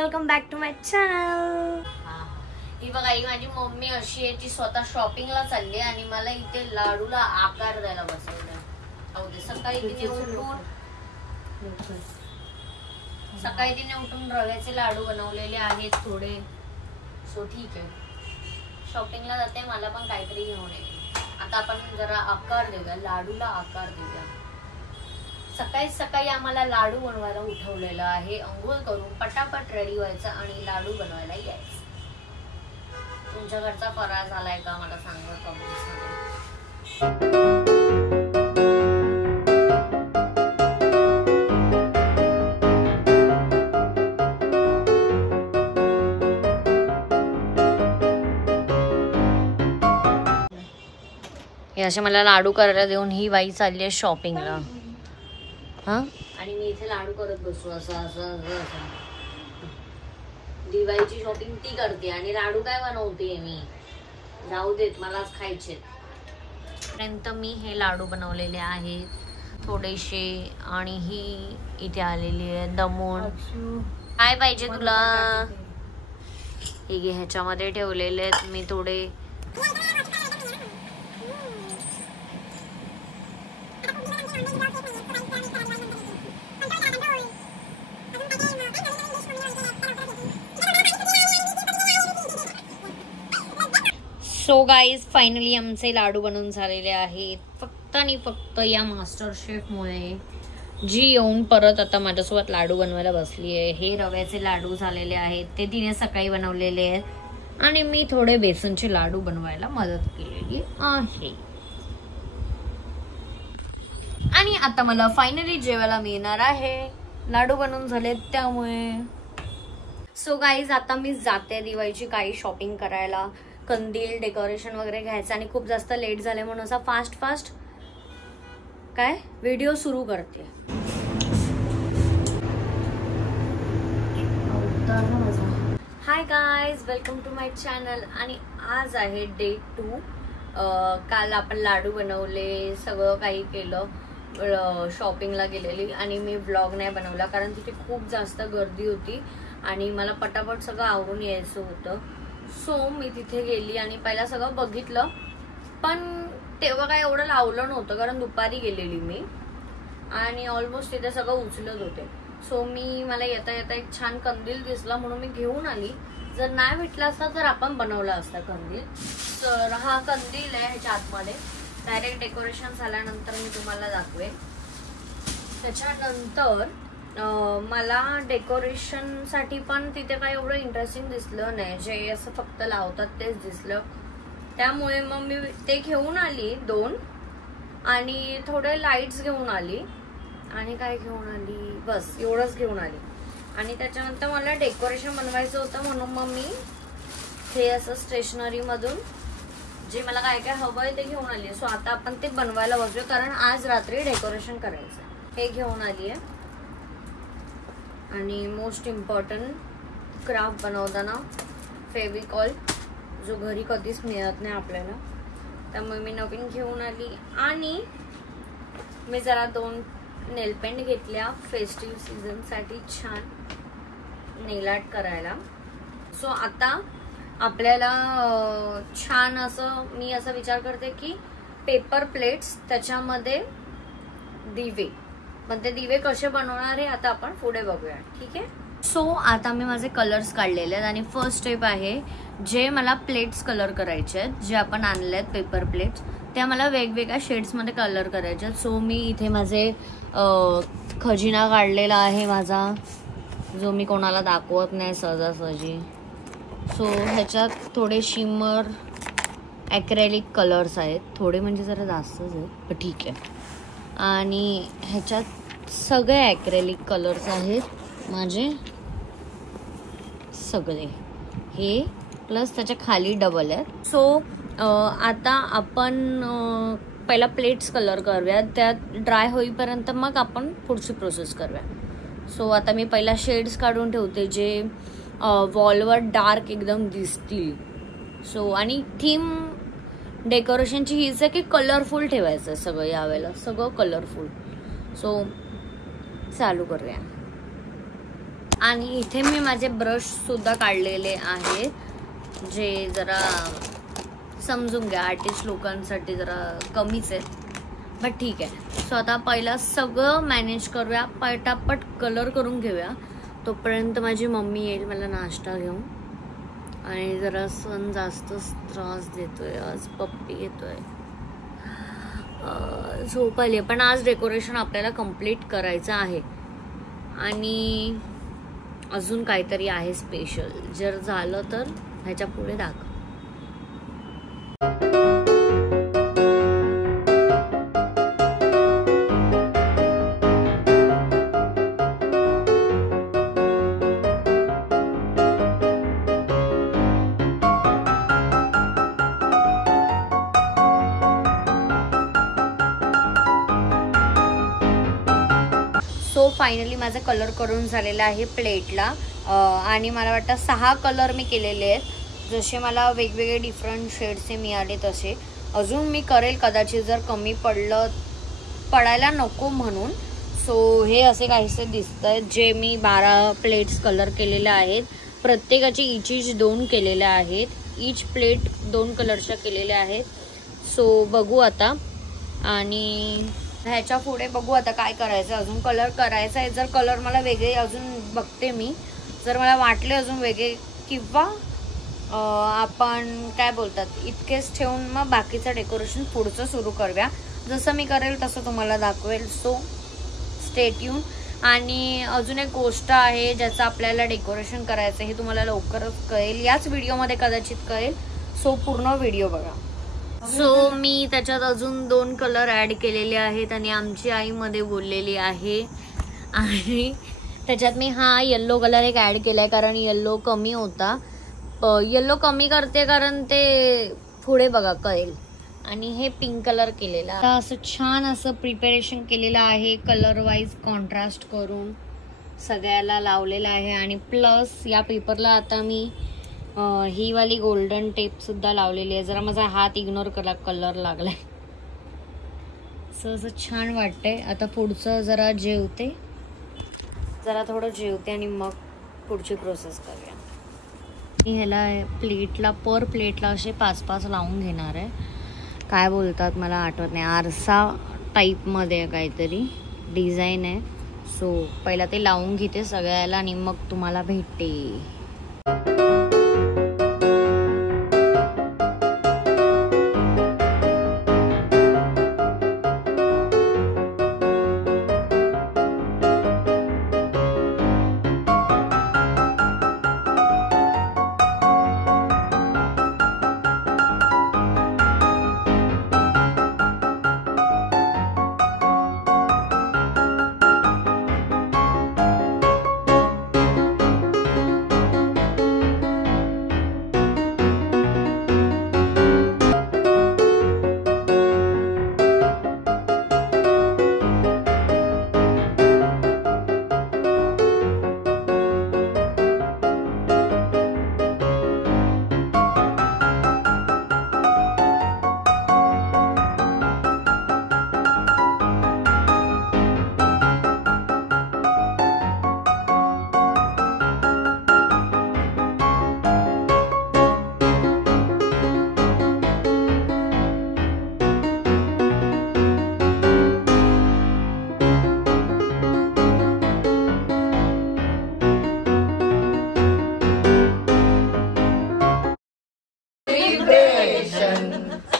Welcome back to my channel. ही बघा, ही माझी मम्मी अशी आहे, ती स्वतः शॉपिंगला चालली आणि मला इथे लाडूला आकार द्यायला बसवलंय. सकाळी तिने उठून रव्याचे लाडू बनवलेले आहेत थोडे. सो ठीक आहे, शॉपिंगला जाते, मला पण काहीतरी घेऊन ये. आता आपण जरा आकार देऊया, लाडूला आकार देऊया. सकाळी सकाळी आम्हाला लाडू बनवायला उठवलेलं आहे. अंघोळ करून पटापट रेडी व्हायचं आणि लाडू बनवायला यायचं. तुमच्या घरचा फराळ झालाय का मला सांगा कमेंट्स मध्ये. हे असे मला लाडू करायला देऊन ही बाई चालली आहे शॉपिंगला. आणि मी इथे लाडू करत बसू. असं असं असं दिवाळीची शॉपिंग ती करते आणि लाडू काय बनवते मी. जाऊ देत, मलाच खायचे. पर्यंत मी हे लाडू बनवलेले आहेत थोडेसे. आणि ही इथे आलेली आहे दमून. काय पाहिजे तुला? हे ह्याच्यामध्ये ठेवलेले आहेत मी थोडे. सो गाईज, फायनली आमचे लाडू बनवून झालेले आहेत. फक्त आणि फक्त या मास्टर शेफ मुळे, जी येऊन परत आता माझ्यासोबत लाडू बनवायला बसली आहे. हे रव्याचे लाडू झालेले आहेत, ते तिने सकाळी बनवलेले आहेत आणि मी थोडे बेसनचे लाडू बनवायला मदत केलेली आहे. आणि आता मला फायनली जेवायला मिळणार आहे. लाडू बनवून झाले त्यामुळे. सो गाईज, आता मी जाते दिवाळीची काही शॉपिंग करायला. कंदील, डेकोरेशन वगैरे घ्यायचं आणि खूप जास्त लेट झाले म्हणून असा फास्ट काय व्हिडिओ सुरू करते. Hi guys, welcome to my channel. आणि आज आहे डे 2. काल आपण लाडू बनवले, सगळं काही केलं, शॉपिंगला गेलेली. आणि मी व्लॉग नाही बनवला कारण तिथे खूप जास्त गर्दी होती आणि मला पटापट सगळं आवरून यायचं होतं. सो मी तिथे गेली आणि पहिला सगळं बघितलं, पण तेव्हा काय एवढं लावलं नव्हतं कारण दुपारी गेलेली मी आणि ऑलमोस्ट तिथे सगळं उचलत होते. सो मला येता येता एक छान कंदील दिसला म्हणून मी घेऊन आली. जर नाही भेटला असता तर आपण बनवला असता कंदील. तर हा कंदील आहे, ह्याच्या आतमध्ये डायरेक्ट डेकोरेशन झाल्यानंतर मी तुम्हाला दाखवेन. त्याच्यानंतर मला डेकोरेशन साठी पण तिथे काही एवढं इंटरेस्टिंग दिसलं नाही. जे असं फक्त लावतात तेच दिसलं. त्यामुळे मग मी ते घेऊन आली 2 आणि थोडे लाईट्स घेऊन आली. आणि काय घेऊन आली, बस एवढंच घेऊन आली. आणि त्याच्यानंतर मला डेकोरेशन बनवायचं होतं म्हणून मग मी हे असं स्टेशनरी मधून जे मला काय काय हवंय ते घेऊन आली. सो आता आपण ते बनवायला बसूया कारण आज रात्री डेकोरेशन करायचं. हे घेऊन आली आहे. आणि मोस्ट इम्पॉर्टंट, क्राफ्ट बनवताना फेविकॉल, जो घरी कधीच मिळत नाही आपल्याला, त्यामुळे मी नवीन घेऊन आली. आणि मी जरा 2 नेलपेंट घेतल्या फेस्टिव्ह सीझन साठी छान नेल आर्ट करायला. सो आता आपल्याला छान असं, मी असा विचार करते की पेपर प्लेट्स, त्याच्यामध्ये दिवे, पण ते दिवे कसे बनवणार हे आता आपण पुढे बघूया. ठीक आहे. सो आता मी माझे कलर्स काढलेले आहेत आणि फर्स्ट स्टेप आहे, जे मला प्लेट्स कलर करायचे आहेत, जे आपण आणले आहेत पेपर प्लेट्स, त्या मला वेगवेगळ्या शेड्समध्ये कलर करायचे आहेत. सो मी इथे माझे खजिना काढलेला आहे माझा, जो मी कोणाला दाखवत नाही सहजासहजी. सो ह्याच्यात थोडे शिमर ॲक्रेलिक कलर्स आहेत, थोडे म्हणजे जरा जास्तच आहेत पण ठीक आहे. आणि ह्याच्यात सगळे ॲक्रेलिक कलर्स आहेत माझे, सगळे हे, प्लस त्याच्या खाली डबल आहेत. सो आता आपण पहिला प्लेट्स कलर करूया, त्यात ड्राय होईपर्यंत मग आपण पुढची प्रोसेस करूया. सो आता मी पहिला शेड्स काढून ठेवते जे वॉलवर डार्क एकदम दिसतील. सो आणि थीम डेकोरेशनची हीच आहे की कलरफुल ठेवायचं सगळं, यावेळेला सगळं कलरफुल. सो चालू करूया. आणि इथे मी माझे ब्रश सुद्धा काढलेले आहेत, जे जरा समजून घ्या आर्टिस्ट लोकांसाठी जरा कमीच आहेत, बट ठीक आहे. सो आता पहिला सगळं मॅनेज करूया, पटापट कलर करून घेऊया. तोपर्यंत माझी मम्मी येईल मला नाश्ता घेऊन. आणि जरा सण जास्तच त्रास देतोय आज, पप्पी येतोय, झोप आली. पण आज डेकोरेशन आपल्याला कम्प्लीट करायचं आहे आणि अजून काहीतरी आहे स्पेशल. जर झालं तर ह्याच्या पुढे दाखव. सो फायनली माझा कलर करून झालेला आहे प्लेटला. आणि मला वाटतं 6 कलर मी केलेले आहेत. जसे मला वेगवेगळे डिफरंट शेड्सचे मिळाले तसे अजून मी करेल कदाचित, जर कमी पडायला नको म्हणून. सो हे असे काहीसे दिसत आहेत जे मी 12 प्लेट्स कलर केलेल्या आहेत. प्रत्येकाची इच 2 केलेल्या आहेत. इच प्लेट 2 कलरच्या केलेल्या आहेत. सो बघू आता. आणि ह्याच्या पुढे बघू आता काय करायचं, अजून कलर करायचा आहे. जर कलर मला वेगळे अजून बघते मी, जर मला वाटले अजून वेगळे किंवा आपण काय बोलतात इतकेच ठेवून मग बाकीचं डेकोरेशन पुढचं सुरू करूया. जसं मी करेल तसं तुम्हाला दाखवेल. So stay tune. आणि अजून एक गोष्ट आहे ज्याचं आपल्याला डेकोरेशन करायचं हे तुम्हाला लवकरच कळेल, याच व्हिडिओमध्ये कदाचित कळेल. सो पूर्ण व्हिडिओ बघा. सो मी त्याच्यात अजून 2 कलर ॲड केलेले आहेत आणि आमची आई मध्ये बोललेली आहे. आणि त्याच्यात मी हा येल्लो कलर एक ॲड केला आहे कारण येल्लो कमी होता. येल्लो कमी करते कारण ते पुढे बघा कळेल. आणि हे पिंक कलर केलेला आता असं छान असं प्रिपरेशन केलेलं आहे, कलर वाईज कॉन्ट्रास्ट करून सगळ्याला लावलेलं आहे. आणि प्लस या पेपरला आता मी ही वाली गोल्डन टेप सुद्धा लावलेली आहे. जरा माझा हात इग्नोर करा, कलर लागलाय. असं छान वाटतंय. आता पुढचं जरा थोडं जेवते आणि मग पुढची प्रोसेस करूया. मी ह्याला प्लेटला पर प्लेटला असे 5-5 लावून घेणार आहे. काय बोलतात मला आठवत नाही, आरसा टाईपमध्ये काहीतरी डिझाईन आहे. सो पहिला ते लावून घेते सगळ्याला आणि मग तुम्हाला भेटते.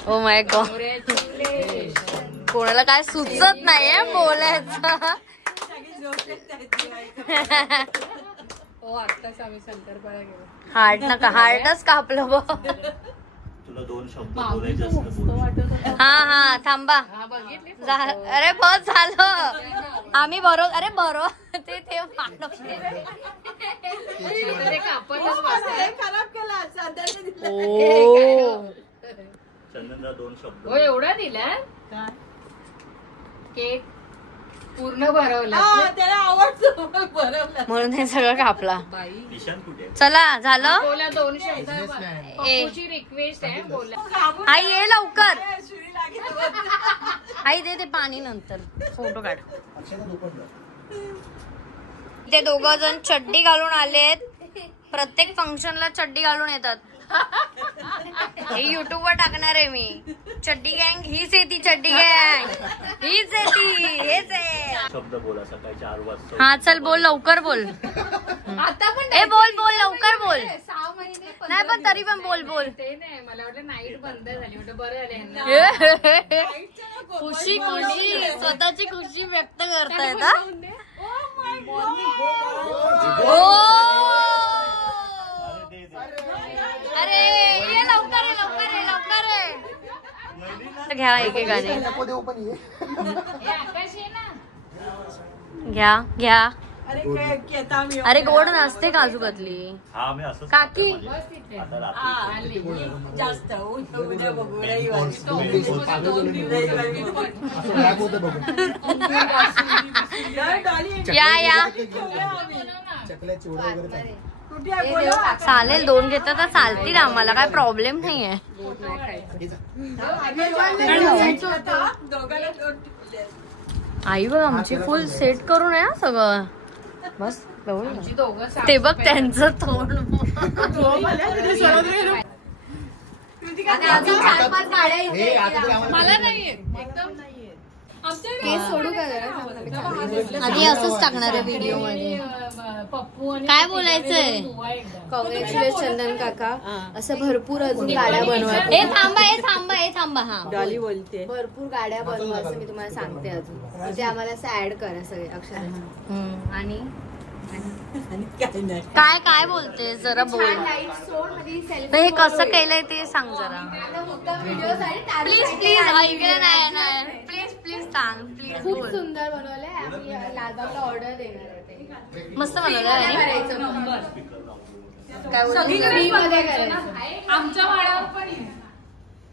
ओ माय गॉड, कोणाला काय सुचत नाहीये बोलायचं. हार्टच कापलं बघ. तुला 2 शब्द बोलायचे असतं. हा थांबा. अरे बस झालं. आम्ही अरे ते चंदनला 2 शब्द एवढा दिला केक पूर्ण भरवला, त्याला आवडतो म्हणून हे सगळं कापला. ईशान कुठे? चला झालं. बोला 2 शब्द. पप्पूची रिक्वेस्ट आहे बोला. आई ये लवकर. आई दे पाणी नंतर फोटो काढ. ते दोघं जण चड्डी घालून आलेत. प्रत्येक फंक्शनला चड्डी घालून येतात. हे युट्यूब वर टाकणार आहे मी. चड्डी गँग हीच आहे ती. चड्डी गँग हीच आहे ती. हेच आहे. शब्द बोला सकाळी 4 वाजता. हा चल बोल लवकर बोल. आता पण ए बोल बोल लवकर बोल. 6 महिने नाही पण तरी पण बोल बोल. ते नाही मला वाटलं नाईट बंद झाली म्हटलं बरं झालं यांना. खुशी खुशी स्वतःची खुशी व्यक्त करतायत हा. अरे ये लवकर आहे लवकर आहे लवकर आहे. घ्या एक एक गाणे घ्या घ्या. अरे गोड नसते काजू कतली. हा मी असं काकी आता रात्री जास्त उद्या बघू या या चालेल. 2 घेता तर चालतील आम्हाला काय प्रॉब्लेम नाहीये. आई बघ आमची फुल सेट करून आहे सगळं. बस ते बघ त्यांचं तोंड. मला नाहीये एकदम सोडू का आधी असंच टाकणार आहे व्हिडिओ मध्ये. पप्पू आणि काय बोलायचंय. कॉंग्रॅच्युलेशन चंदन काका. असं भरपूर अजून गाड्या बनवा. हे थांबा हे थांबा हे थांबा. हा डॉली बोलते. भरपूर गाड्या बनवा असं मी तुम्हाला सांगते. अजून ते आम्हाला असं ऍड करा सगळे अक्षरांचे. आणि काय नाही. काय काय बोलते जरा बोल. हे कसं केलंय ते सांग जरा प्लीज प्लीज. ऐकलं नाही प्लीज प्लीज सांग प्लीज. खूप सुंदर बनवलंय. आम्ही लालबागला ऑर्डर देणार आहे ते. मस्त बनवलंय. काय फ्री मध्ये करायचं. आमच्या वाड्यावर पण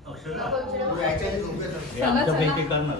अक्षर आमच्या पैकी करणार.